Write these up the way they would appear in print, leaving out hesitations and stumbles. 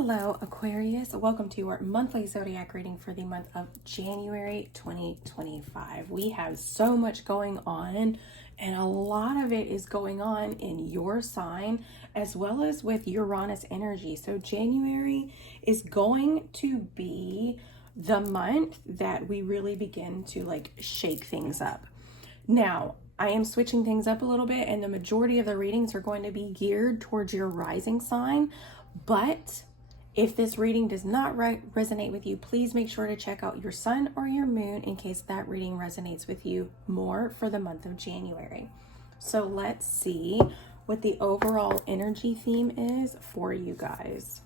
Hello, Aquarius. Welcome to your monthly zodiac reading for the month of January 2025. We have so much going on, and a lot of it is going on in your sign as well as with Uranus energy. So January is going to be the month that we really begin to shake things up. Now, I am switching things up a little bit, and the majority of the readings are going to be geared towards your rising sign, but if this reading does not resonate with you, please make sure to check out your sun or your moon in case that reading resonates with you more for the month of January. So let's see what the overall energy theme is for you guys.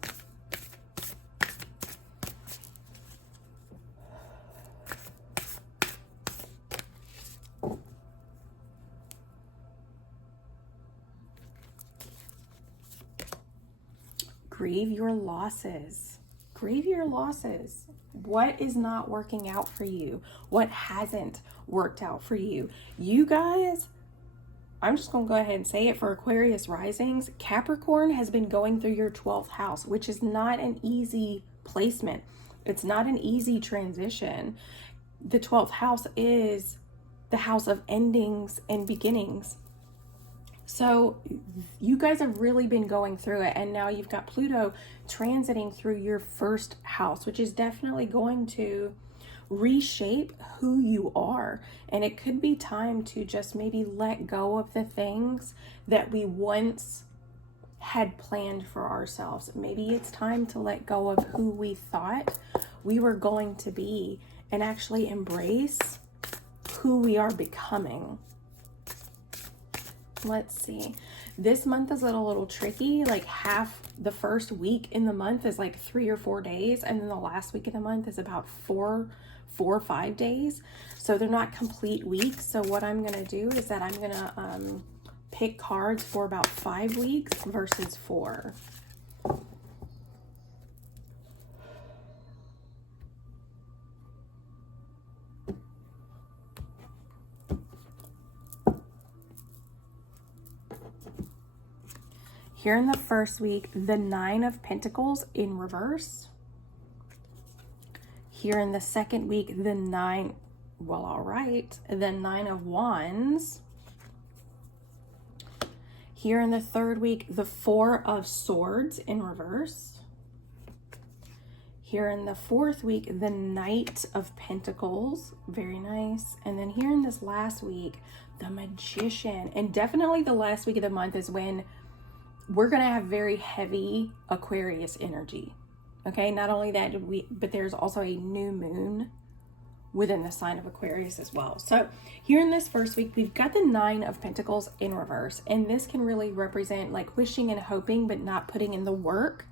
Grieve your losses. Grieve your losses. What is not working out for you? What hasn't worked out for you? You guys, I'm just going to go ahead and say it for Aquarius risings. Capricorn has been going through your 12th house, which is not an easy placement. It's not an easy transition. The 12th house is the house of endings and beginnings. So you guys have really been going through it, and now you've got Pluto transiting through your first house, which is definitely going to reshape who you are. And it could be time to just maybe let go of the things that we once had planned for ourselves. Maybe it's time to let go of who we thought we were going to be and actually embrace who we are becoming. Let's see. This month is a little tricky. Like half the first week in the month is like 3 or 4 days, and then the last week of the month is about 4 or 5 days. So they're not complete weeks. So what I'm going to do is that I'm going to pick cards for about 5 weeks versus 4. Here in the first week, the 9 of Pentacles in reverse. Here in the second week, the 9 of Wands. Here in the third week, the 4 of Swords in reverse. Here in the fourth week, the Knight of Pentacles. Very nice. And then here in this last week, the Magician. And definitely the last week of the month is when we're going to have very heavy Aquarius energy. Okay, not only that, but there's also a new moon within the sign of Aquarius as well. So here in this first week, we've got the 9 of Pentacles in reverse. And this can really represent like wishing and hoping, but not putting in the work.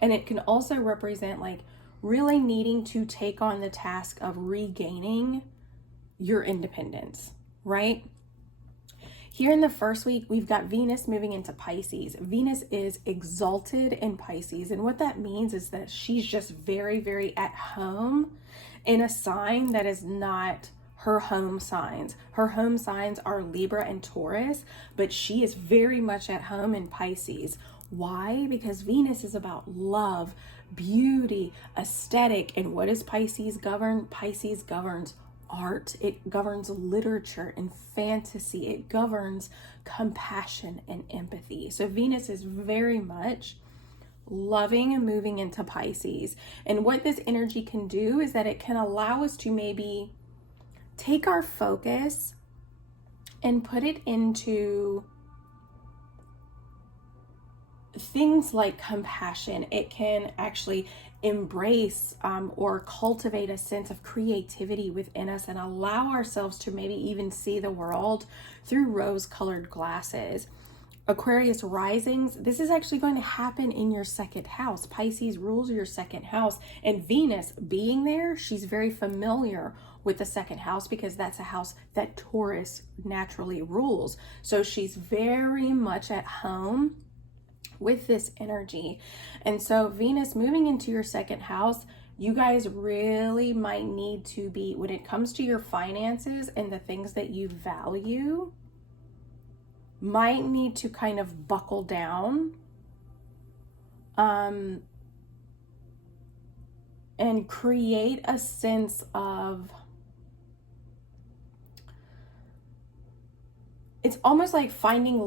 And it can also represent like really needing to take on the task of regaining your independence, right? Here in the first week, we've got Venus moving into Pisces. Venus is exalted in Pisces. And what that means is that she's just very, very at home in a sign that is not her home signs. Her home signs are Libra and Taurus, but she is very much at home in Pisces. Why? Because Venus is about love, beauty, aesthetic. And what does Pisces govern? Pisces governs art. It governs literature and fantasy. It governs compassion and empathy. So Venus is very much loving and moving into Pisces. And what this energy can do is that it can allow us to maybe take our focus and put it into things like compassion. It can actually embrace or cultivate a sense of creativity within us and allow ourselves to maybe even see the world through rose-colored glasses. Aquarius risings, this is actually going to happen in your second house. Pisces rules your second house, and Venus being there, she's very familiar with the second house because that's a house that Taurus naturally rules. So she's very much at home with this energy. And so Venus moving into your second house, you guys really might need to be, when it comes to your finances and the things that you value, might need to kind of buckle down and create a sense of, it's almost like finding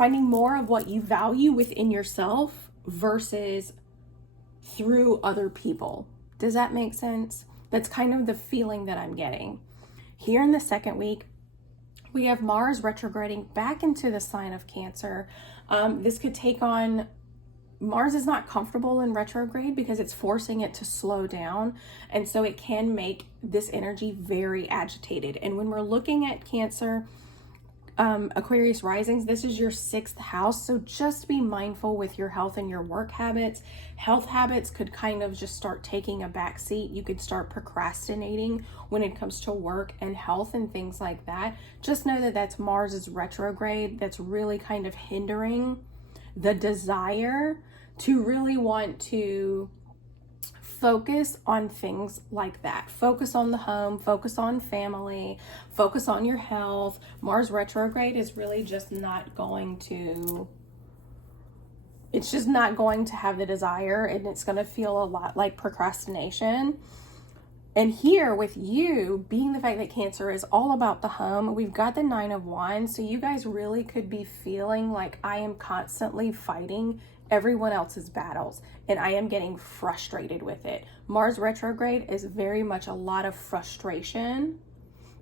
more of what you value within yourself versus through other people. Does that make sense? That's kind of the feeling that I'm getting. Here in the second week, we have Mars retrograding back into the sign of Cancer. This could take on, Mars is not comfortable in retrograde because it's forcing it to slow down. And so it can make this energy very agitated. And when we're looking at Cancer, Aquarius risings, this is your 6th house. So just be mindful with your health and your work habits. Health habits could kind of just start taking a back seat. You could start procrastinating when it comes to work and health and things like that. Just know that that's Mars's retrograde. That's really kind of hindering the desire to really want to focus on things like that. Focus on the home, focus on family, focus on your health. Mars retrograde is really just not going to, it's just not going to have the desire, and it's going to feel a lot like procrastination. And here with you being the fact that Cancer is all about the home, we've got the 9 of Wands. So you guys really could be feeling like I am constantly fighting everyone else's battles and I am getting frustrated with it. Mars retrograde is very much a lot of frustration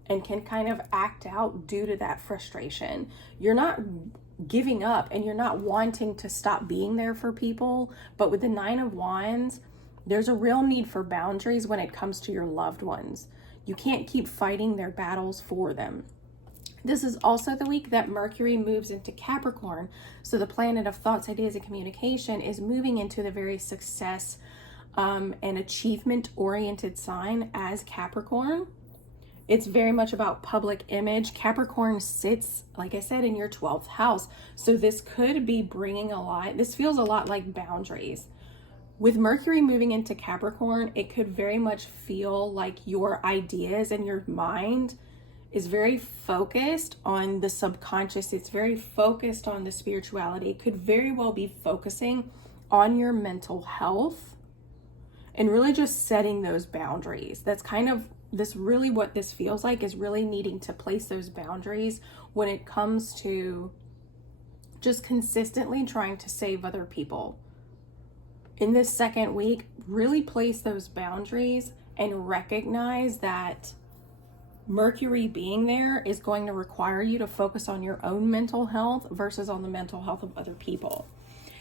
and can kind of act out due to that frustration. You're not giving up and you're not wanting to stop being there for people, but with the 9 of Wands, there's a real need for boundaries when it comes to your loved ones. You can't keep fighting their battles for them. This is also the week that Mercury moves into Capricorn. So the planet of thoughts, ideas, and communication is moving into the very success and achievement-oriented sign as Capricorn. It's very much about public image. Capricorn sits, like I said, in your 12th house. So this could be bringing a lot. This feels a lot like boundaries. With Mercury moving into Capricorn, it could very much feel like your ideas and your mind is very focused on the subconscious. It's very focused on the spirituality. It could very well be focusing on your mental health and really just setting those boundaries. That's kind of really what this feels like, is really needing to place those boundaries when it comes to just consistently trying to save other people. In this second week, really place those boundaries and recognize that Mercury being there is going to require you to focus on your own mental health versus on the mental health of other people.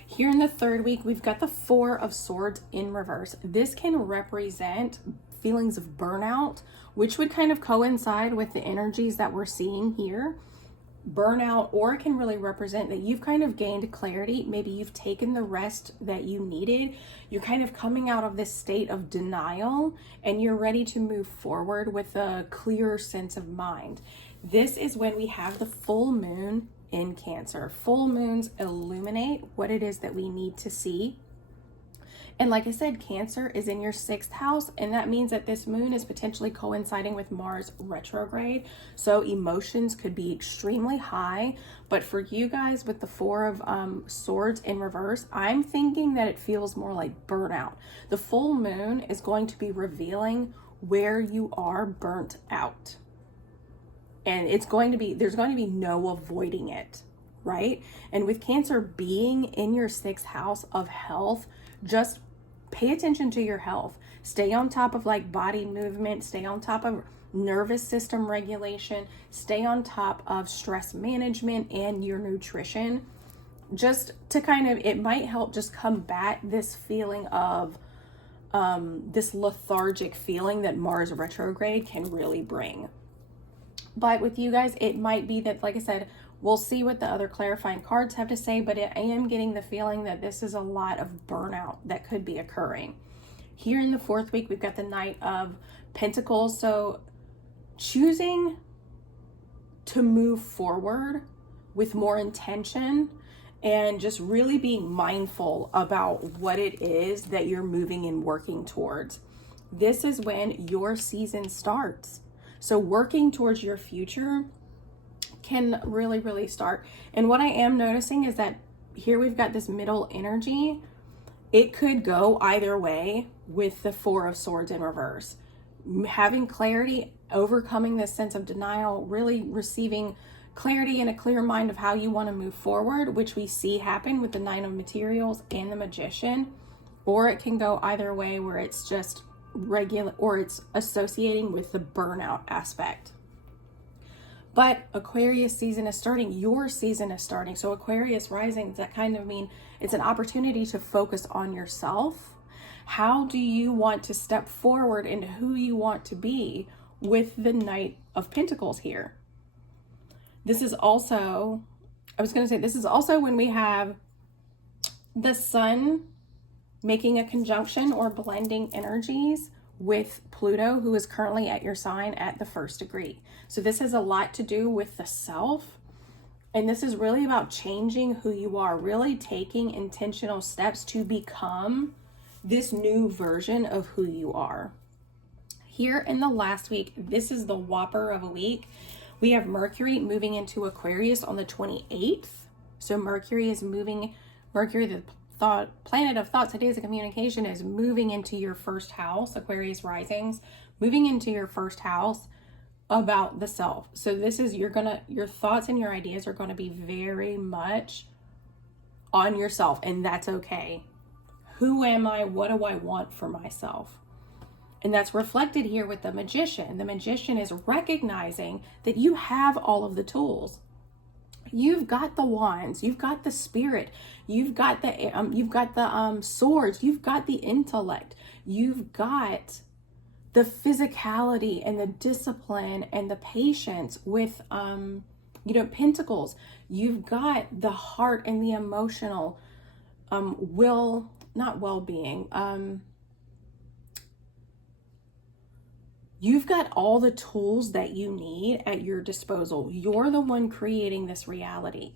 Here in the third week, we've got the 4 of Swords in reverse. This can represent feelings of burnout, which would kind of coincide with the energies that we're seeing here. Burnout, or it can really represent that you've kind of gained clarity. Maybe you've taken the rest that you needed. You're kind of coming out of this state of denial and you're ready to move forward with a clearer sense of mind. This is when we have the full moon in Cancer. Full moons illuminate what it is that we need to see. And like I said, Cancer is in your 6th house, and that means that this moon is potentially coinciding with Mars retrograde. So emotions could be extremely high. But for you guys with the 4 of Swords in reverse, I'm thinking that it feels more like burnout. The full moon is going to be revealing where you are burnt out. And there's going to be no avoiding it, right? And with Cancer being in your 6th house of health, just pay attention to your health. Stay on top of like body movement, stay on top of nervous system regulation, stay on top of stress management and your nutrition. Just to kind of, it might help just combat this feeling of this lethargic feeling that Mars retrograde can really bring. But with you guys, it might be that, like I said, we'll see what the other clarifying cards have to say, but I am getting the feeling that this is a lot of burnout that could be occurring. Here in the 4th week, we've got the Knight of Pentacles. So choosing to move forward with more intention and just really being mindful about what it is that you're moving and working towards. This is when your season starts. So working towards your future can really, really start. And what I am noticing is that here we've got this middle energy. it could go either way with the Four of Swords in reverse. Having clarity, overcoming this sense of denial, really receiving clarity and a clear mind of how you want to move forward, which we see happen with the Nine of Materials and the Magician. Or it can go either way, where it's just regular, or it's associating with the burnout aspect. But Aquarius season is starting. Your season is starting. So Aquarius rising, does that kind of mean it's an opportunity to focus on yourself? How do you want to step forward into who you want to be with the Knight of Pentacles here? This is also, this is also when we have the Sun making a conjunction or blending energies with Pluto, who is currently at your sign at the 1st degree. So this has a lot to do with the self. And this is really about changing who you are, really taking intentional steps to become this new version of who you are. Here in the last week, this is the whopper of a week. We have Mercury moving into Aquarius on the 28th. So Mercury is moving, Mercury, the planet of thoughts, ideas, and communication, is moving into your first house, Aquarius risings, moving into your first house about the self. So this is, your thoughts and your ideas are going to be very much on yourself, and that's okay. Who am I? What do I want for myself? And that's reflected here with the Magician. The Magician is recognizing that you have all of the tools. You've got the wands, you've got the spirit, you've got the swords, you've got the intellect, you've got the physicality and the discipline and the patience with Pentacles. You've got the heart and the emotional well-being. You've got all the tools that you need at your disposal. You're the one creating this reality,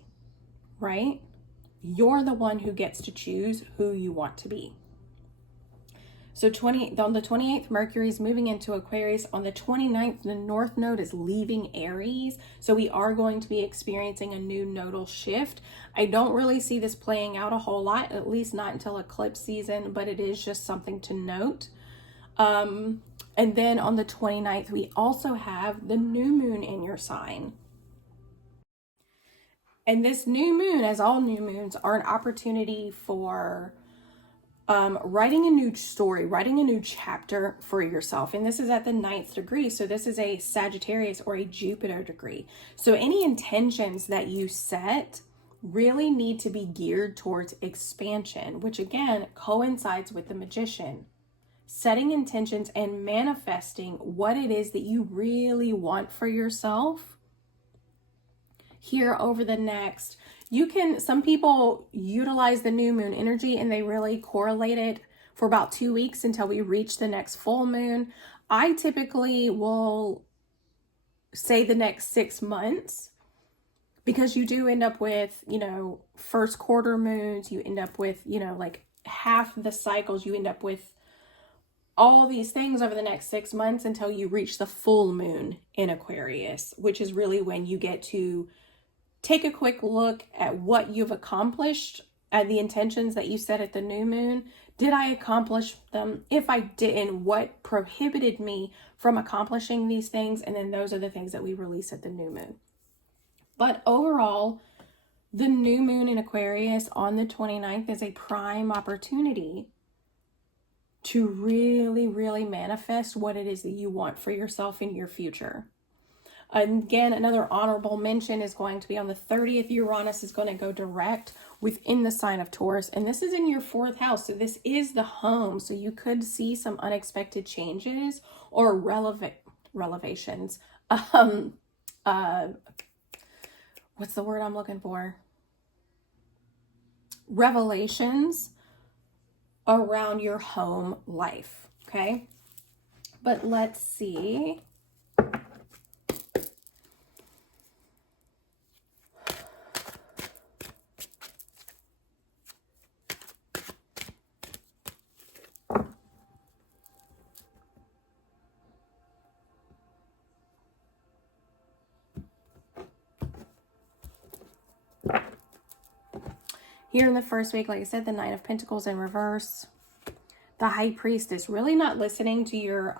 right? You're the one who gets to choose who you want to be. So on the 28th, Mercury is moving into Aquarius. On the 29th, the North Node is leaving Aries. So we are going to be experiencing a new nodal shift. I don't really see this playing out a whole lot, at least not until eclipse season, but it is just something to note. And then on the 29th, we also have the new moon in your sign. And this new moon, as all new moons, are an opportunity for writing a new story, writing a new chapter for yourself. And this is at the 9th degree. So this is a Sagittarius or a Jupiter degree. So any intentions that you set really need to be geared towards expansion, which again coincides with the Magician. Setting intentions and manifesting what it is that you really want for yourself here over the next, some people utilize the new moon energy and they really correlate it for about 2 weeks until we reach the next full moon. I typically will say the next 6 months, because you do end up with, first quarter moons, you end up with, like half the cycles, you end up with all these things over the next 6 months until you reach the full moon in Aquarius, which is really when you get to take a quick look at what you've accomplished and the intentions that you set at the new moon. Did I accomplish them? If I didn't, what prohibited me from accomplishing these things? And then those are the things that we release at the new moon. But overall, the new moon in Aquarius on the 29th is a prime opportunity to really, really manifest what it is that you want for yourself in your future. Again, another honorable mention is going to be on the 30th. Uranus is going to go direct within the sign of Taurus. And this is in your 4th house. So this is the home. So you could see some unexpected changes or revelations. What's the word I'm looking for? Revelations around your home life. Okay. But let's see. Here in the first week, like I said, the Nine of Pentacles in reverse. The High Priestess, really not listening to your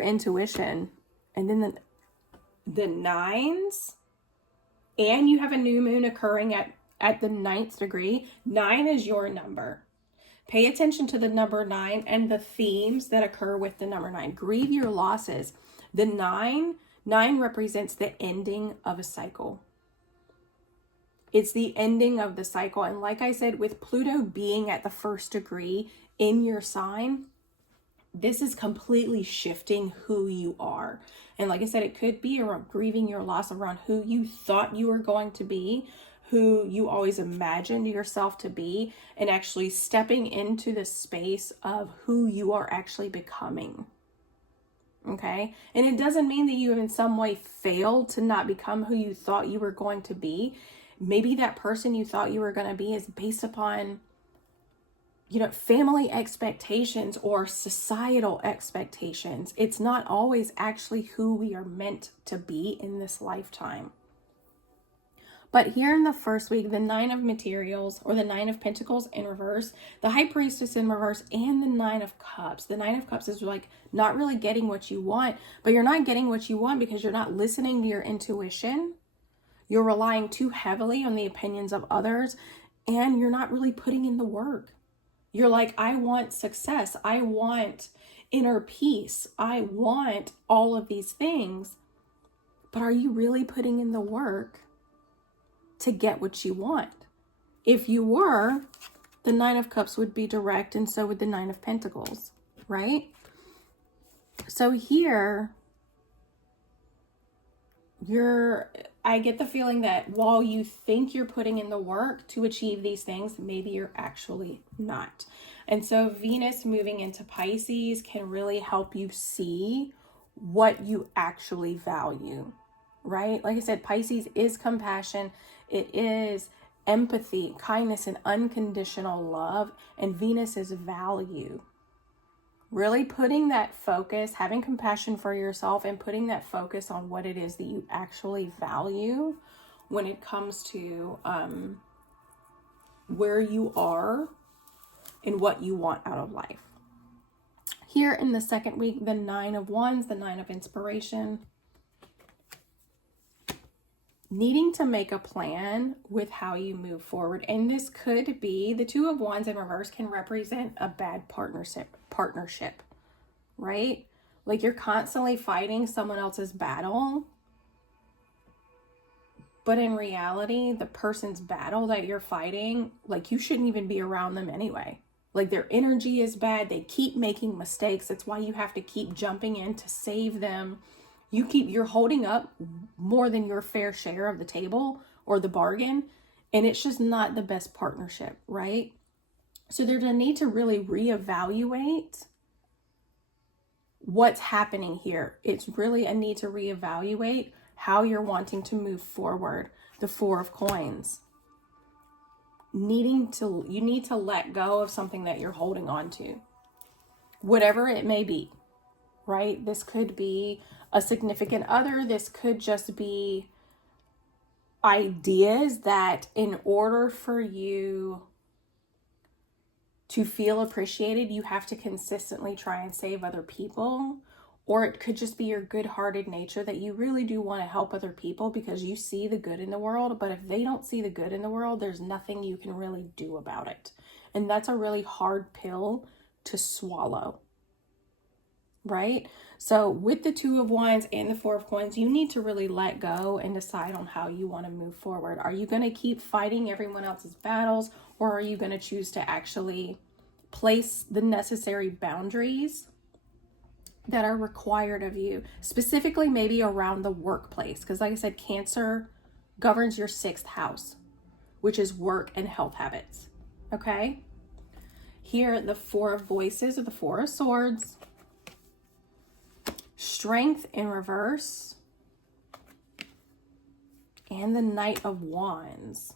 intuition. And then the nines, and you have a new moon occurring at the 9th degree. 9 is your number. Pay attention to the number 9 and the themes that occur with the number 9. Grieve your losses. The 9 represents the ending of a cycle. It's the ending of the cycle. And like I said, with Pluto being at the 1st degree in your sign, this is completely shifting who you are. And like I said, it could be around grieving your loss around who you thought you were going to be, who you always imagined yourself to be, and actually stepping into the space of who you are actually becoming. Okay? And it doesn't mean that you have in some way failed to not become who you thought you were going to be. Maybe that person you thought you were going to be is based upon, you know, family expectations or societal expectations. It's not always actually who we are meant to be in this lifetime. But here in the first week, the 9 of materials, or the 9 of Pentacles in reverse, the High Priestess in reverse, and the 9 of Cups. The 9 of Cups is like not really getting what you want, but you're not getting what you want because you're not listening to your intuition. You're relying too heavily on the opinions of others, and you're not really putting in the work. You're like, I want success. I want inner peace. I want all of these things. But are you really putting in the work to get what you want? If you were, the 9 of Cups would be direct, and so would the 9 of Pentacles, right? So here, I get the feeling that while you think you're putting in the work to achieve these things, maybe you're actually not. And so Venus moving into Pisces can really help you see what you actually value, right? Like I said, Pisces is compassion. It is empathy, kindness, and unconditional love. And Venus is value. Really putting that focus, having compassion for yourself, and putting that focus on what it is that you actually value when it comes to where you are and what you want out of life. Here in the second week, the 9 of Wands, the 9 of inspiration. Needing to make a plan with how you move forward. And this could be, the 2 of Wands in reverse can represent a bad partnership, right? Like you're constantly fighting someone else's battle, but in reality, the person's battle that you're fighting, like you shouldn't even be around them anyway. Like their energy is bad. They keep making mistakes. That's why you have to keep jumping in to save them. You're holding up more than your fair share of the table or the bargain, and it's just not the best partnership, right? So there's a need to really reevaluate what's happening here. It's really a need to reevaluate how you're wanting to move forward. The 4 of Coins. You need to let go of something that you're holding on to, whatever it may be, right? This could be a significant other. This could just be ideas that in order for you to feel appreciated, you have to consistently try and save other people. Or it could just be your good-hearted nature that you really do want to help other people because you see the good in the world. But if they don't see the good in the world, there's nothing you can really do about it. And that's a really hard pill to swallow, right? So with the 2 of Wands and the 4 of Coins, you need to really let go and decide on how you want to move forward. Are you going to keep fighting everyone else's battles, or are you going to choose to actually place the necessary boundaries that are required of you, specifically maybe around the workplace? Because like I said, Cancer governs your 6th house, which is work and health habits. Okay. Here, the 4 of Voices, or the 4 of Swords. Strength in reverse. And the Knight of Wands.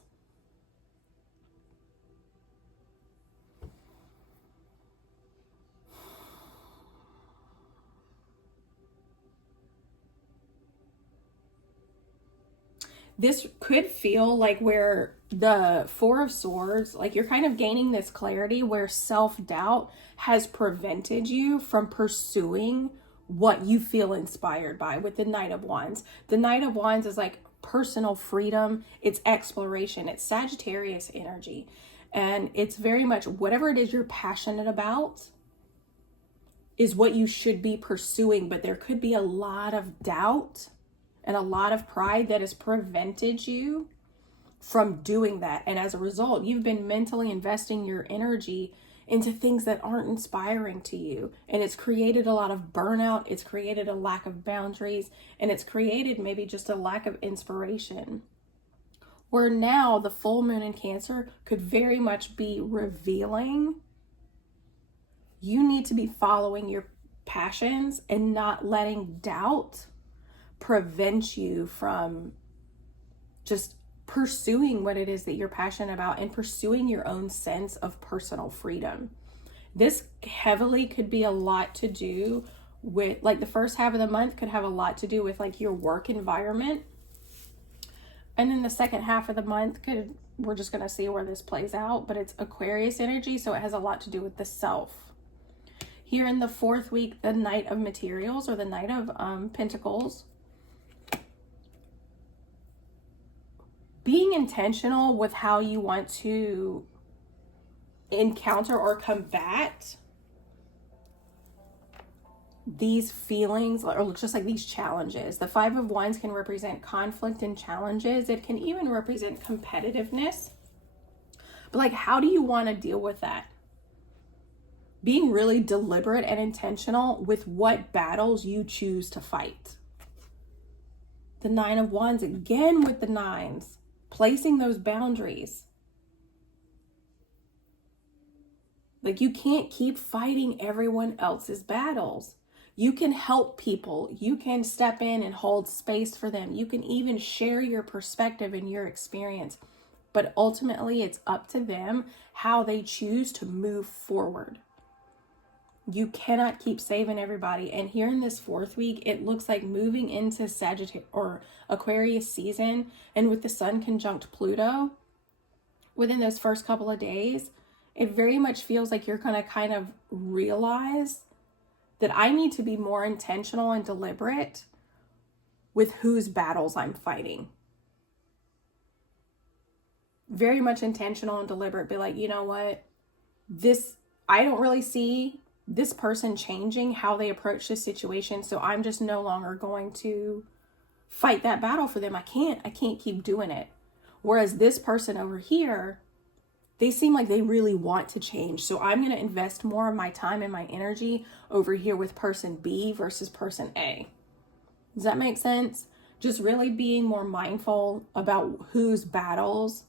this could feel like where the Four of Swords, like you're kind of gaining this clarity where self-doubt has prevented you from pursuing what you feel inspired by with the Knight of Wands. The Knight of Wands is like personal freedom, it's exploration, it's Sagittarius energy. And it's very much whatever it is you're passionate about is what you should be pursuing. But there could be a lot of doubt and a lot of pride that has prevented you from doing that. And as a result, you've been mentally investing your energy into things that aren't inspiring to you. And it's created a lot of burnout. It's created a lack of boundaries. And it's created maybe just a lack of inspiration. Where now the full moon in Cancer could very much be revealing you need to be following your passions and not letting doubt prevent you from just pursuing what it is that you're passionate about and pursuing your own sense of personal freedom. This heavily could be a lot to do with, like, the first half of the month could have a lot to do with like your work environment. And then the second half of the month could, we're just going to see where this plays out, but it's Aquarius energy. So it has a lot to do with the self. Here in the fourth week, the Knight of Materials, or the Knight of Pentacles. Being intentional with how you want to encounter or combat these feelings, or just like these challenges. The Five of Wands can represent conflict and challenges. It can even represent competitiveness. But like, how do you want to deal with that? Being really deliberate and intentional with what battles you choose to fight. The Nine of Wands, again with the nines, placing those boundaries. Like, you can't keep fighting everyone else's battles. You can help people. You can step in and hold space for them. You can even share your perspective and your experience. But ultimately, it's up to them how they choose to move forward. You cannot keep saving everybody. And here in this fourth week, it looks like moving into Sagittarius or Aquarius season, and with the Sun conjunct Pluto within those first couple of days, it very much feels like you're going to kind of realize that I need to be more intentional and deliberate with whose battles I'm fighting. Very much intentional and deliberate. Be like, you know what? I don't really see this person changing how they approach this situation. So I'm just no longer going to fight that battle for them. I can't keep doing it. Whereas this person over here, they seem like they really want to change. So I'm going to invest more of my time and my energy over here with person B versus person A. Does that make sense? Just really being more mindful about whose battles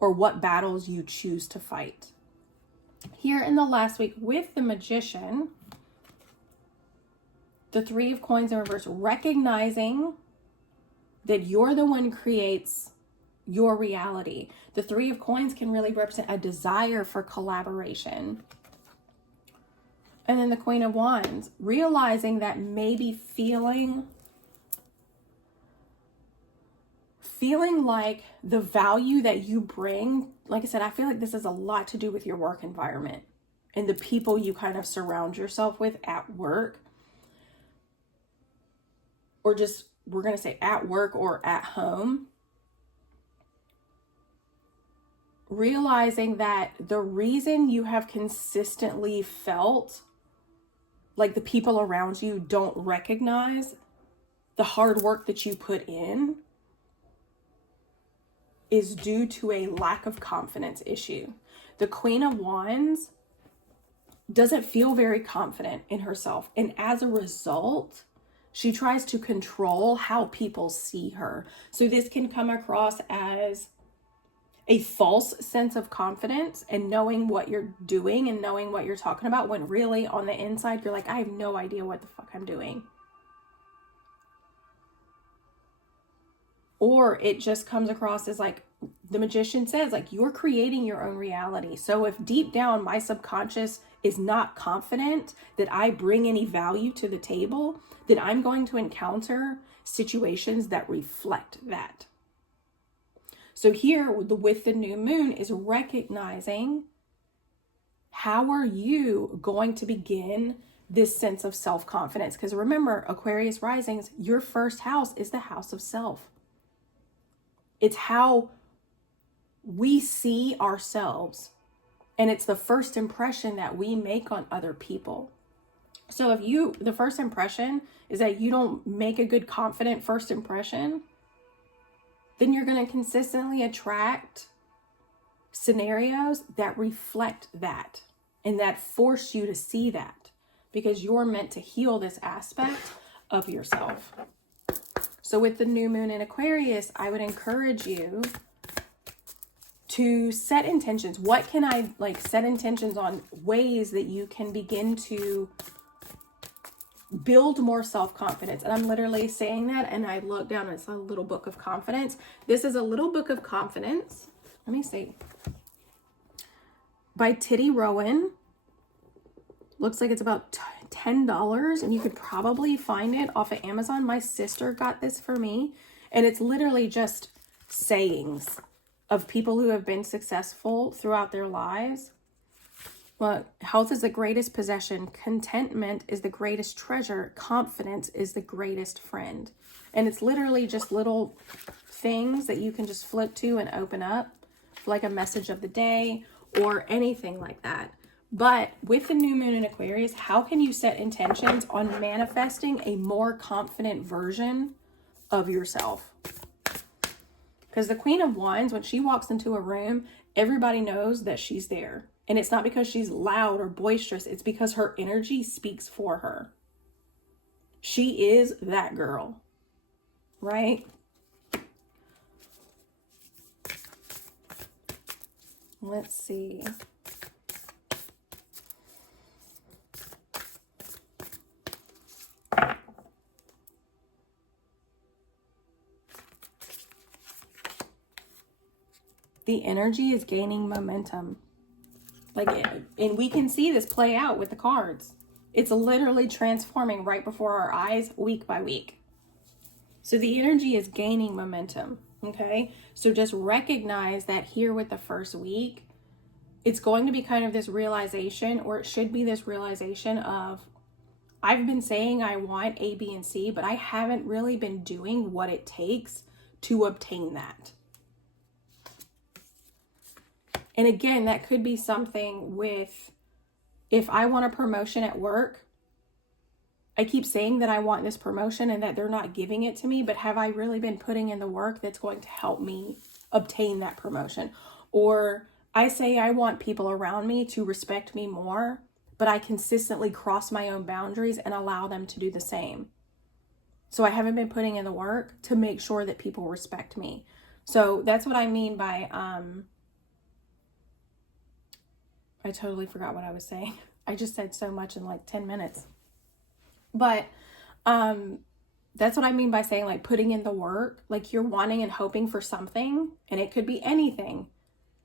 or what battles you choose to fight. Here in the last week with the Magician, the Three of Coins in reverse, recognizing that you're the one who creates your reality. The Three of Coins can really represent a desire for collaboration. And then the Queen of Wands, realizing that maybe feeling like the value that you bring, like I said, I feel like this has a lot to do with your work environment and the people you kind of surround yourself with at work, or just, we're going to say at work or at home. Realizing that the reason you have consistently felt like the people around you don't recognize the hard work that you put in is due to a lack of confidence issue. The Queen of Wands doesn't feel very confident in herself. And as a result, she tries to control how people see her. So this can come across as a false sense of confidence and knowing what you're doing and knowing what you're talking about, when really on the inside, you're like, I have no idea what the fuck I'm doing. Or it just comes across as like the Magician says, like, you're creating your own reality. So if deep down my subconscious is not confident that I bring any value to the table, then I'm going to encounter situations that reflect that. So here with the new moon is recognizing, how are you going to begin this sense of self-confidence? Because remember, Aquarius risings, your first house is the house of self. It's how we see ourselves. And it's the first impression that we make on other people. So if the first impression is that you don't make a good, confident first impression, then you're going to consistently attract scenarios that reflect that and that force you to see that, because you're meant to heal this aspect of yourself. So with the new moon in Aquarius, I would encourage you to set intentions. What can I set intentions on ways that you can begin to build more self-confidence? And I'm literally saying that, and I look down, it's a little book of confidence. This is a little book of confidence. Let me see. By Titty Rowan. Looks like it's about $10, and you could probably find it off of Amazon. My sister got this for me, and it's literally just sayings of people who have been successful throughout their lives. Well, health is the greatest possession. Contentment is the greatest treasure. Confidence is the greatest friend. And it's literally just little things that you can just flip to and open up, like a message of the day or anything like that. But with the new moon in Aquarius, how can you set intentions on manifesting a more confident version of yourself? Because the Queen of Wands, when she walks into a room, everybody knows that she's there. And it's not because she's loud or boisterous. It's because her energy speaks for her. She is that girl, right? Let's see. The energy is gaining momentum. And we can see this play out with the cards. It's literally transforming right before our eyes, week by week. So the energy is gaining momentum, okay? So just recognize that here with the first week, it's going to be kind of this realization, or it should be this realization of, I've been saying I want A, B, and C, but I haven't really been doing what it takes to obtain that. And again, that could be something with, if I want a promotion at work, I keep saying that I want this promotion and that they're not giving it to me, but have I really been putting in the work that's going to help me obtain that promotion? Or I say I want people around me to respect me more, but I consistently cross my own boundaries and allow them to do the same. So I haven't been putting in the work to make sure that people respect me. So that's what I mean by, I totally forgot what I was saying. I just said so much in 10 minutes. But that's what I mean by saying putting in the work. You're wanting and hoping for something, and it could be anything,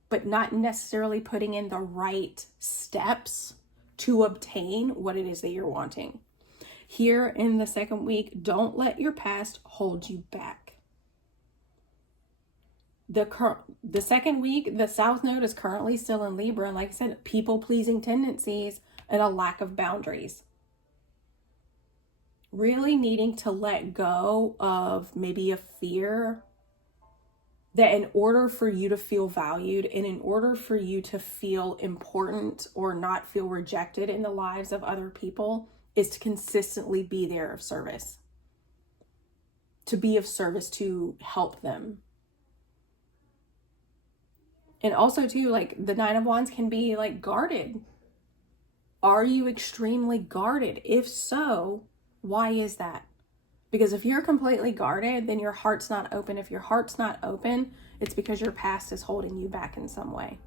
but not necessarily putting in the right steps to obtain what it is that you're wanting. Here in the second week, don't let your past hold you back. The second week, the South Node is currently still in Libra. And like I said, people-pleasing tendencies and a lack of boundaries. Really needing to let go of maybe a fear that in order for you to feel valued and in order for you to feel important or not feel rejected in the lives of other people is to consistently be there of service. To be of service, to help them. And also too, the Nine of Wands can be guarded. Are you extremely guarded? If so, why is that? Because if you're completely guarded, then your heart's not open. If your heart's not open, it's because your past is holding you back in some way.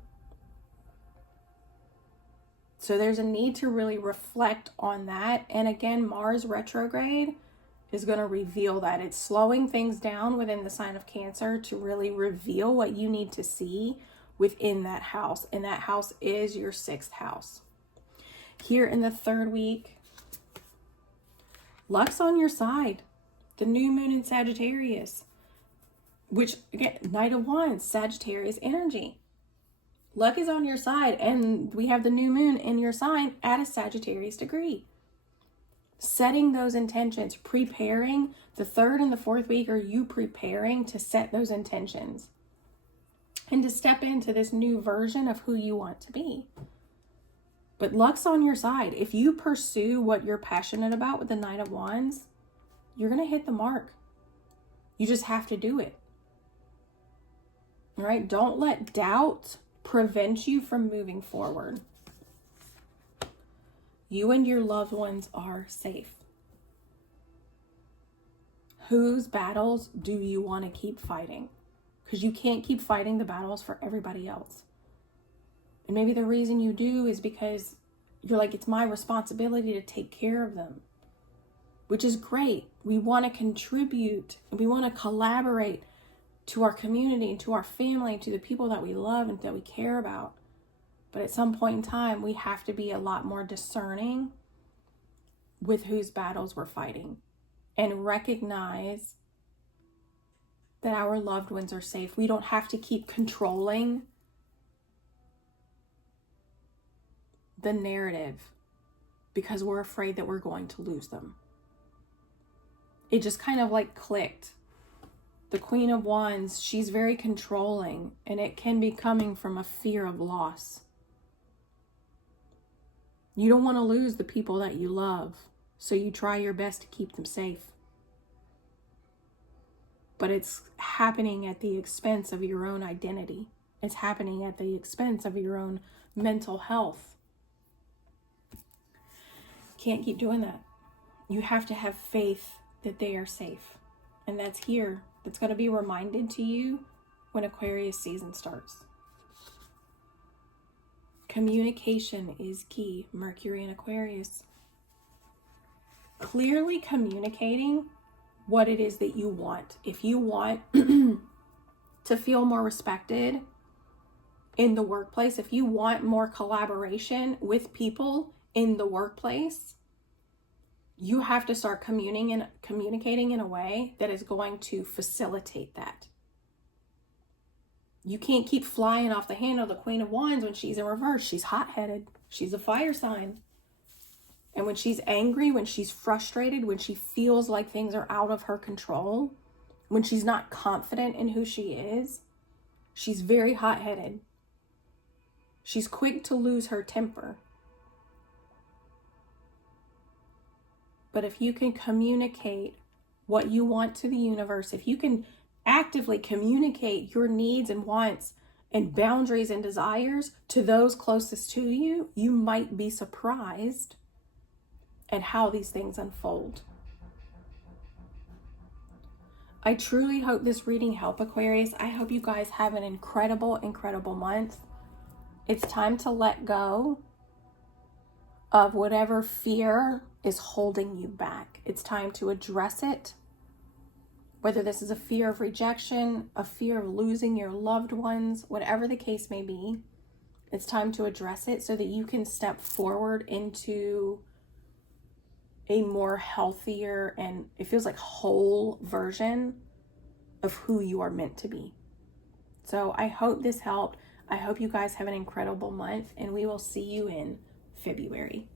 So there's a need to really reflect on that. And again, Mars retrograde is going to reveal that. It's slowing things down within the sign of Cancer to really reveal what you need to see within that house. And that house is your 6th house. Here in the third week, luck's on your side. The new moon in Sagittarius. which again, Knight of Wands, Sagittarius energy. Luck is on your side, and we have the new moon in your sign at a Sagittarius degree. Setting those intentions, preparing. The third and the fourth week are you preparing to set those intentions and to step into this new version of who you want to be. But luck's on your side. If you pursue what you're passionate about with the Knight of Wands, you're going to hit the mark. You just have to do it. All right? Don't let doubt prevent you from moving forward. You and your loved ones are safe. Whose battles do you want to keep fighting? Because you can't keep fighting the battles for everybody else. And maybe the reason you do is because you're like, it's my responsibility to take care of them, which is great. We want to contribute and we want to collaborate to our community and to our family and to the people that we love and that we care about. But at some point in time, we have to be a lot more discerning with whose battles we're fighting and recognize that our loved ones are safe. We don't have to keep controlling the narrative because we're afraid that we're going to lose them. It just kind of like clicked. The Queen of Wands, she's very controlling, and it can be coming from a fear of loss. You don't want to lose the people that you love, so you try your best to keep them safe. But it's happening at the expense of your own identity. It's happening at the expense of your own mental health. Can't keep doing that. You have to have faith that they are safe. And that's here. That's going to be reminded to you when Aquarius season starts. Communication is key. Mercury in Aquarius. Clearly communicating what it is that you want. If you want to feel more respected in the workplace, if you want more collaboration with people in the workplace, you have to start communicating in a way that is going to facilitate that. You can't keep flying off the handle of the Queen of Wands when she's in reverse. She's hot-headed. She's a fire sign. And when she's angry, when she's frustrated, when she feels like things are out of her control, when she's not confident in who she is, she's very hot-headed. She's quick to lose her temper. But if you can communicate what you want to the universe, if you can actively communicate your needs and wants and boundaries and desires to those closest to you, you might be surprised at how these things unfold. I truly hope this reading helped, Aquarius. I hope you guys have an incredible, incredible month. It's time to let go of whatever fear is holding you back. It's time to address it. Whether this is a fear of rejection, a fear of losing your loved ones, whatever the case may be, it's time to address it so that you can step forward into a more healthier and it feels like whole version of who you are meant to be. So I hope this helped. I hope you guys have an incredible month, and we will see you in February.